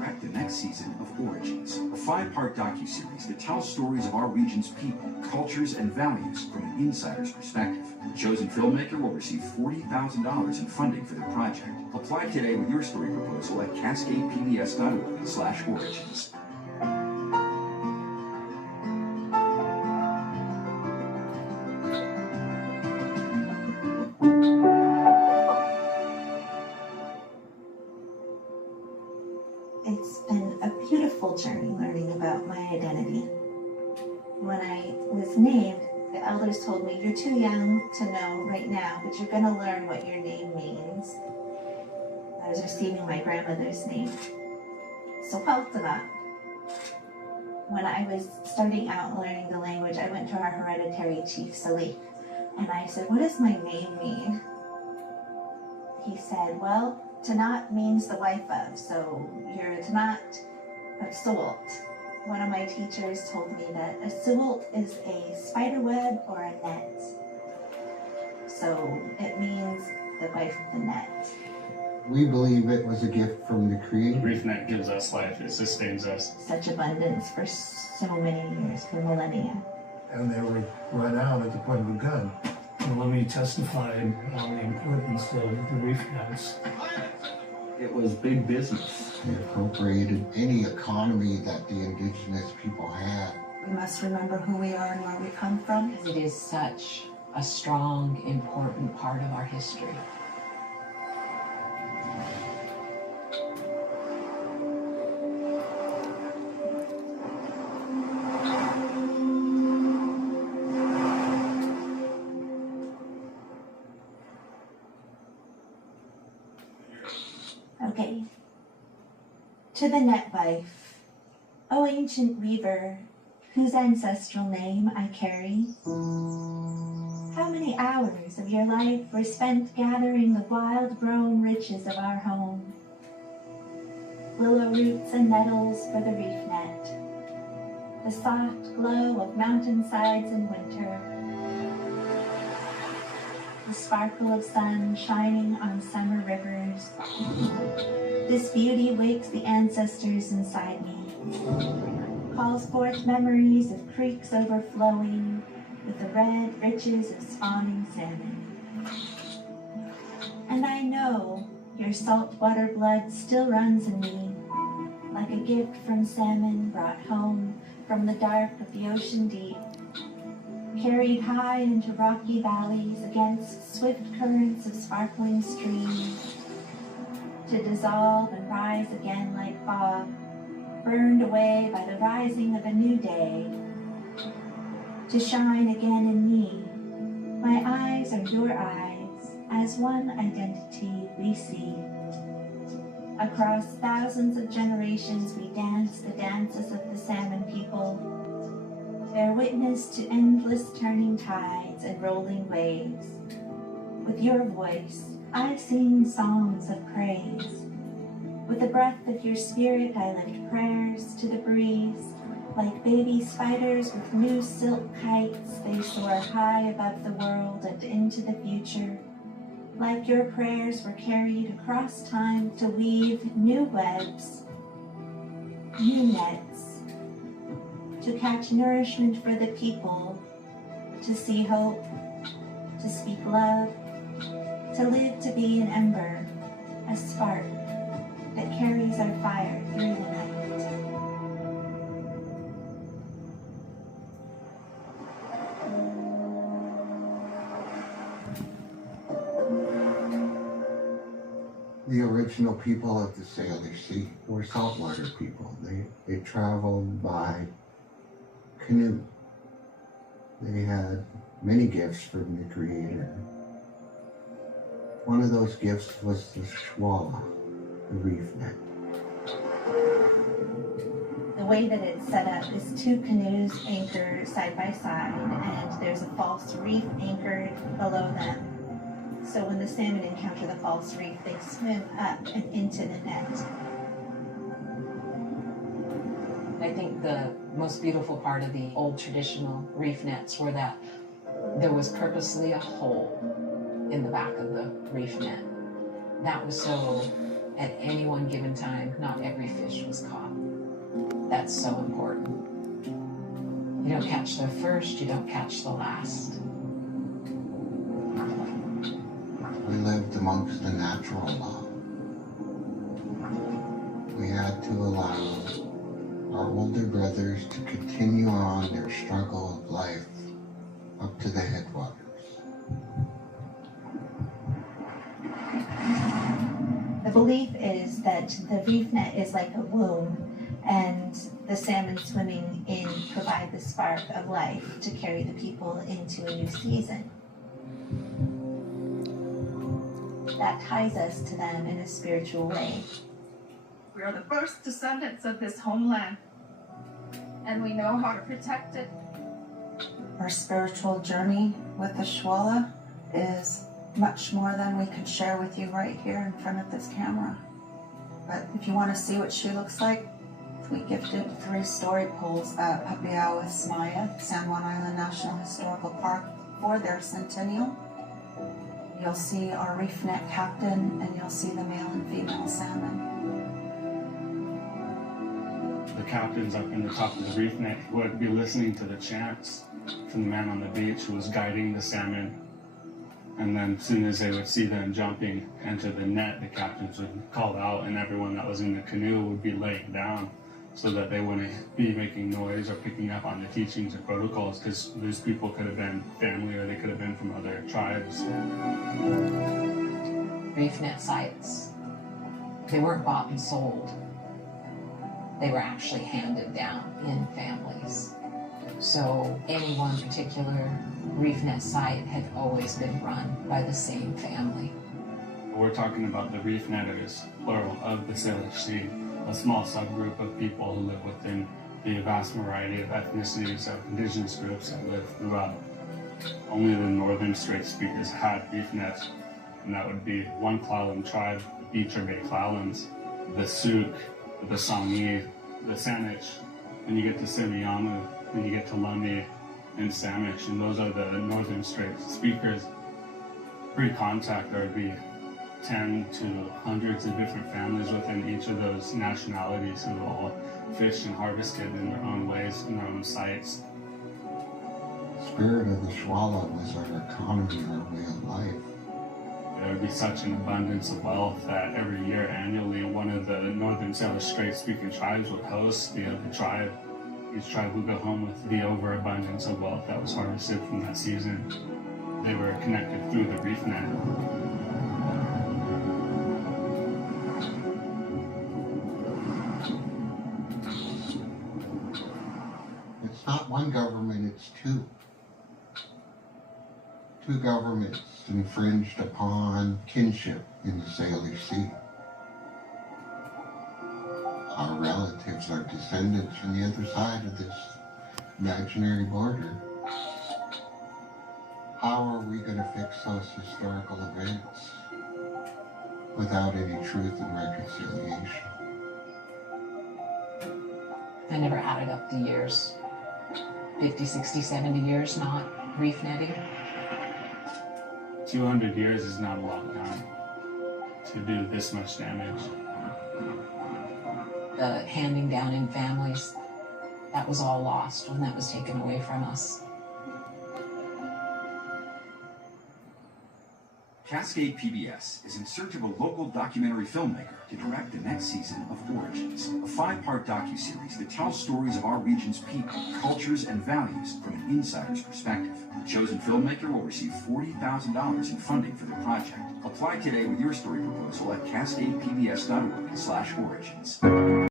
direct the next season of Origins, a 5-part docuseries that tells stories of our region's people, cultures, and values from an insider's perspective. The chosen filmmaker will receive $40,000 in funding for their project. Apply today with your story proposal at cascadepbs.org/origins. It's been a beautiful journey learning about my identity. When I was named, the elders told me, you're too young to know right now, but you're going to learn what your name means. I was receiving my grandmother's name, Sopaltana. When I was starting out learning the language, I went to our hereditary chief, Salih, and I said, what does my name mean? He said, well, Tanat means the wife of, so you're a Tanat of Suwalt. One of my teachers told me that a Suwalt is a spider web or a net. So it means the wife of the net. We believe it was a gift from the Creator. REEFNET gives us life, it sustains us. Such abundance for so many years, for millennia. And they were run out at the point of a gun. Well, let me testify on the importance of the REEFNETTErs. It was big business. They appropriated any economy that the indigenous people had. We must remember who we are and where we come from. It is such a strong, important part of our history. Okay. To the net wife, O ancient weaver, whose ancestral name I carry, how many hours of your life were spent gathering the wild-grown riches of our home? Willow roots and nettles for the reef net, the soft glow of mountainsides in winter, the sparkle of sun shining on summer rivers. This beauty wakes the ancestors inside me, calls forth memories of creeks overflowing with the red riches of spawning salmon. And I know your saltwater blood still runs in me, like a gift from salmon brought home from the dark of the ocean deep, carried high into rocky valleys against swift currents of sparkling streams, to dissolve and rise again like fog, burned away by the rising of a new day, to shine again in me. My eyes are your eyes, as one identity we see. Across thousands of generations we dance the dances of the salmon people, bear witness to endless turning tides and rolling waves. With your voice, I sing songs of praise. With the breath of your spirit, I lift prayers to the breeze. Like baby spiders with new silk kites, they soar high above the world and into the future. Like your prayers were carried across time to weave new webs, new nets, to catch nourishment for the people, to see hope, to speak love, to live to be an ember, a spark that carries our fire through the night. The original people of the Salish Sea were saltwater people. They traveled by canoe. They had many gifts from the Creator. One of those gifts was the schwa, the reef net. The way that it's set up is 2 canoes anchored side by side, and there's a false reef anchored below them. So when the salmon encounter the false reef, they swim up and into the net. I think the most beautiful part of the old traditional reef nets were that there was purposely a hole in the back of the reef net. That was so at any one given time, not every fish was caught. That's so important. You don't catch the first, you don't catch the last. We lived amongst the natural law. We had to allow our older brothers to continue on their struggle of life up to the headwaters. The belief is that the reef net is like a womb, and the salmon swimming in provide the spark of life to carry the people into a new season. That ties us to them in a spiritual way. We are the first descendants of this homeland, and we know how to protect it. Our spiritual journey with the Shwala is much more than we can share with you right here in front of this camera. But if you want to see what she looks like, we gifted 3 story poles at Papiawa Smaya, San Juan Island National Historical Park for their centennial. You'll see our reef net captain, and you'll see the male and female salmon. The captain's up in the top of the reef net would be listening to the chants from the man on the beach who was guiding the salmon. And then as soon as they would see them jumping into the net, the captains would call out, and everyone that was in the canoe would be laying down so that they wouldn't be making noise or picking up on the teachings or protocols, because those people could have been family or they could have been from other tribes. Reef net sites, they weren't bought and sold. They were actually handed down in families. So any one particular reef net site had always been run by the same family. We're talking about the reefnetters, plural, of the Salish Sea, a small subgroup of people who live within the vast variety of ethnicities of indigenous groups that live throughout. Only the northern Strait speakers had reef nets, and that would be one Clallam tribe, the Beach or Bay Clallams, the Souk, the Sami, the Saanich, then you get to Siviyamu, then you get to Lummi and Samish, and those are the northern Strait speakers. Pre-contact, there would be 10 to hundreds of different families within each of those nationalities who all fished and harvested in their own ways, in their own sites. The spirit of the Shwala was our economy, our way of life. There would be such an abundance of wealth that every year, annually, one of the northern Salish Strait speaking tribes would host the other tribe. Each tribe would go home with the overabundance of wealth that was harvested from that season. They were connected through the reef net. It's not one government, it's 2. 2 governments infringed upon kinship in the Salish Sea. Our relatives are descendants from the other side of this imaginary border. How are we going to fix those historical events without any truth and reconciliation? I never added up the years. 50, 60, 70 years not reef netting. 200 years is not a long time to do this much damage. The handing down in families, that was all lost when that was taken away from us. Cascade PBS is in search of a local documentary filmmaker to direct the next season of Origins, a 5-part docuseries that tells stories of our region's people, cultures, and values from an insider's perspective. The chosen filmmaker will receive $40,000 in funding for the project. Apply today with your story proposal at cascadepbs.org/origins.